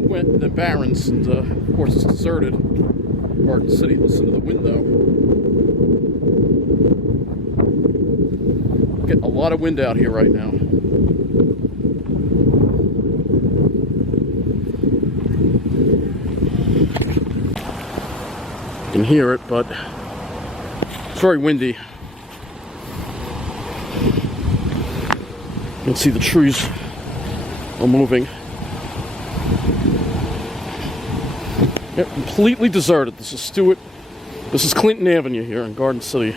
the Barrens, and of course it's deserted. Barton City, listen to the wind though. Get a lot of wind out here right now. You can hear it, but it's very windy. You can see the trees are moving. Yep, completely deserted. This is Clinton Avenue here in Garden City.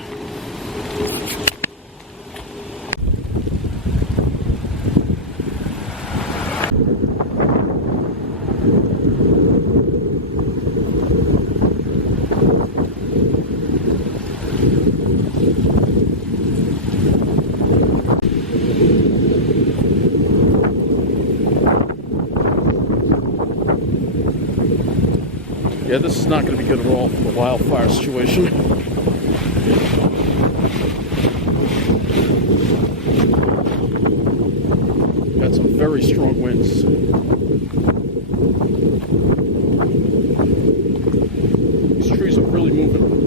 Yeah, this is not going to be good at all for the wildfire situation. Got some very strong winds. These trees are really moving.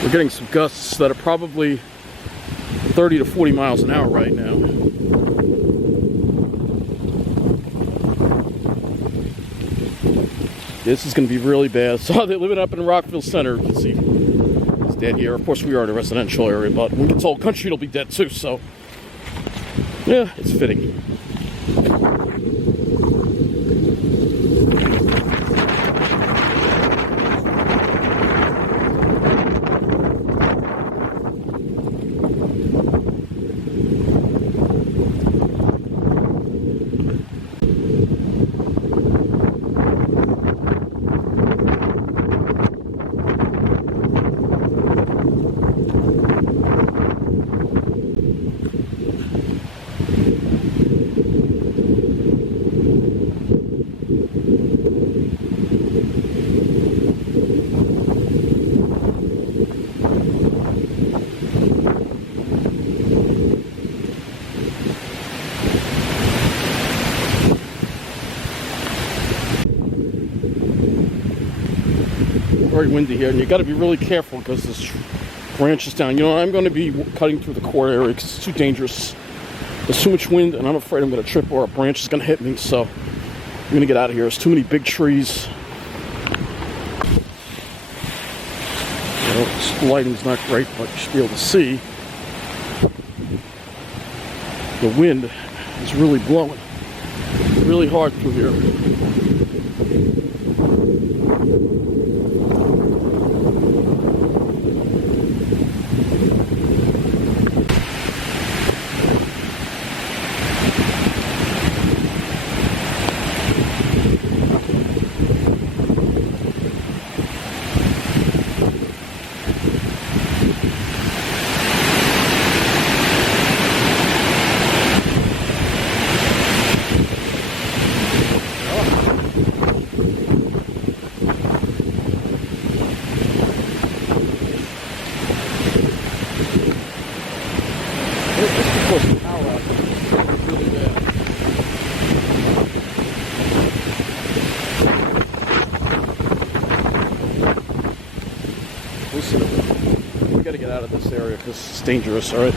We're getting some gusts that are probably 30 to 40 miles an hour right now. This is going to be really bad. So they're living up in Rockville Center. You can see it's dead here. Of course, we are in a residential area, but when it's all country, it'll be dead too. So, yeah, it's fitting. Very windy here, and you got to be really careful because this branch is down. You know, I'm going to be cutting through the core area because it's too dangerous. There's too much wind, and I'm afraid I'm going to trip or a branch is going to hit me. So I'm going to get out of here. There's too many big trees. You know, this lighting's not great, but you should be able to see. The wind is really blowing really hard through here. We got to get out of this area because it's dangerous, all right?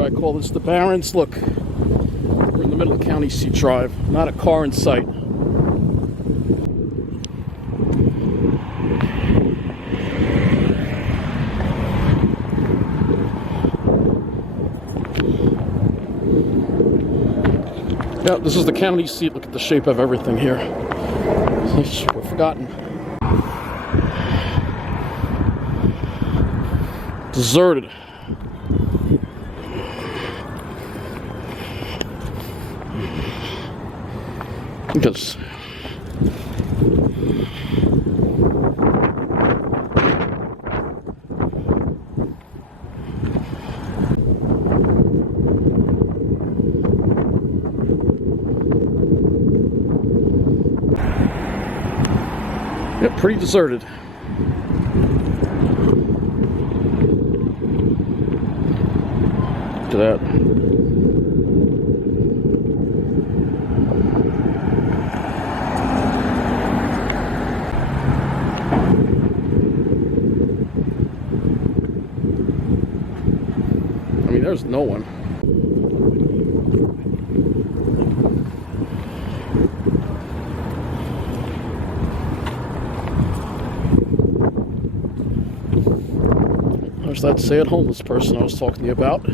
I call this the Barrens. Look, we're in the middle of County Seat Drive, not a car in sight. Yeah, this is the county seat. Look at the shape of everything here. We're forgotten. Deserted. Because yeah, pretty deserted. Look at that. I mean, there's no one. There's that sad homeless person I was talking to you about.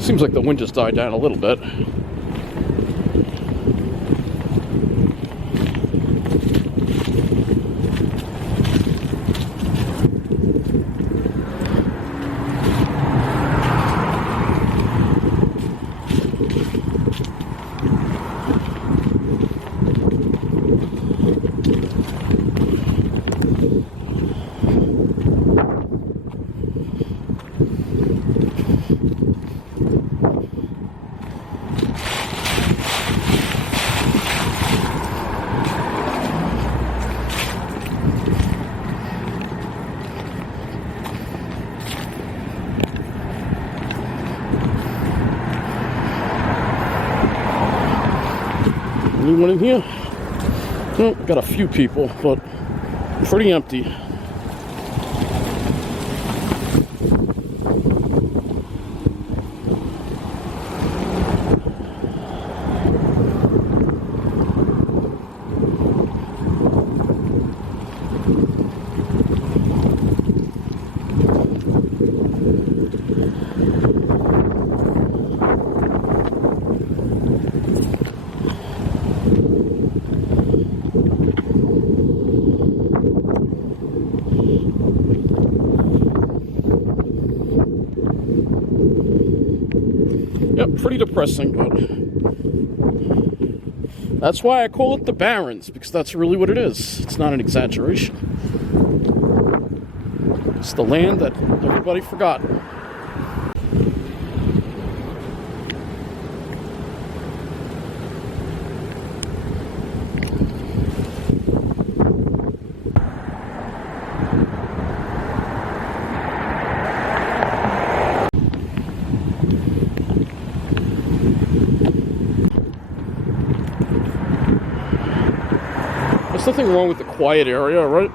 Seems like the wind just died down a little bit. Anyone in here? No, got a few people, but pretty empty. Yep, pretty depressing, but that's why I call it the Barrens, because that's really what it is. It's not an exaggeration. It's the land that everybody forgot. There's nothing wrong with the quiet area, right?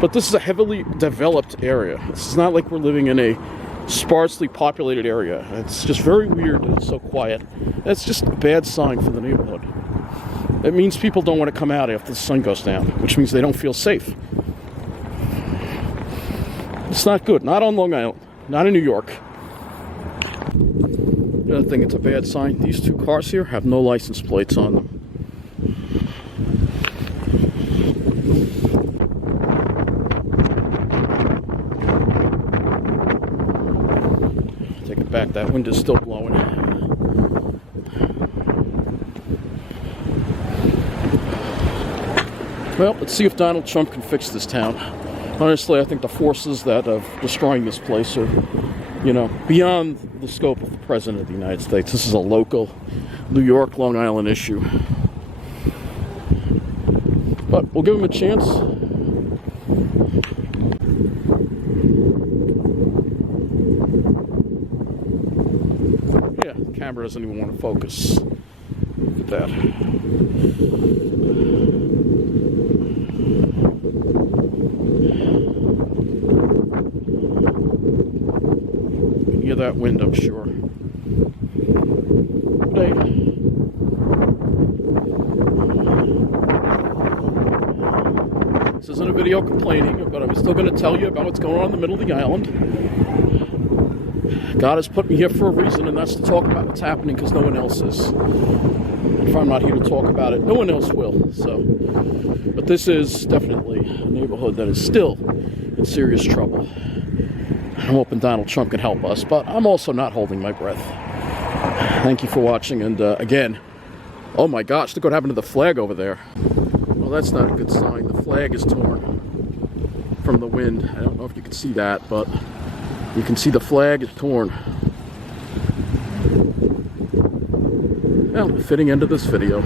But this is a heavily developed area. This is not like we're living in a sparsely populated area. It's just very weird that it's so quiet. That's just a bad sign for the neighborhood. It means people don't want to come out after the sun goes down, which means they don't feel safe. It's not good. Not on Long Island. Not in New York. The other thing, it's a bad sign. These two cars here have no license plates on them. Take it back. That wind is still blowing. Well, let's see if Donald Trump can fix this town. Honestly, I think the forces that are destroying this place are, beyond the scope of the President of the United States. This is a local New York, Long Island issue. But we'll give him a chance. Yeah, the camera doesn't even want to focus. Look at that. of that wind, I'm sure. But hey, this isn't a video complaining, but I'm still going to tell you about what's going on in the middle of the island. God has put me here for a reason, and that's to talk about what's happening, because no one else is. If I'm not here to talk about it, no one else will. So, but this is definitely a neighborhood that is still in serious trouble. I'm hoping Donald Trump can help us, but I'm also not holding my breath. Thank you for watching, and again, oh my gosh, look what happened to the flag over there. Well, that's not a good sign. The flag is torn from the wind. I don't know if you can see that, but you can see the flag is torn. Well, fitting end of this video.